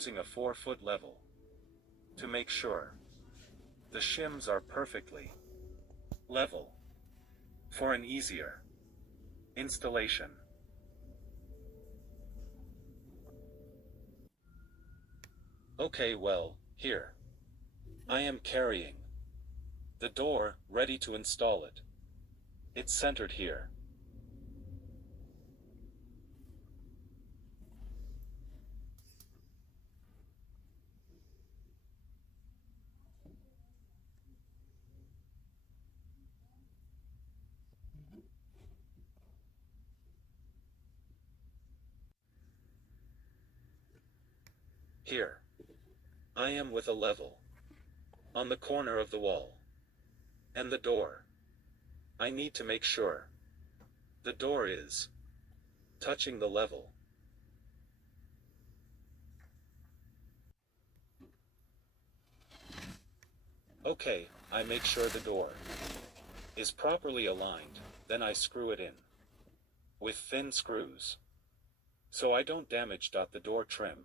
using a 4-foot level. To make sure the shims are perfectly level for an easier installation. Okay, well, here I am carrying the door, ready to install it. It's centered here. Here I am with a level on the corner of the wall and the door. I need to make sure the door is touching the level. Okay, I make sure the door is properly aligned, then I screw it in with thin screws so I don't damage the door trim.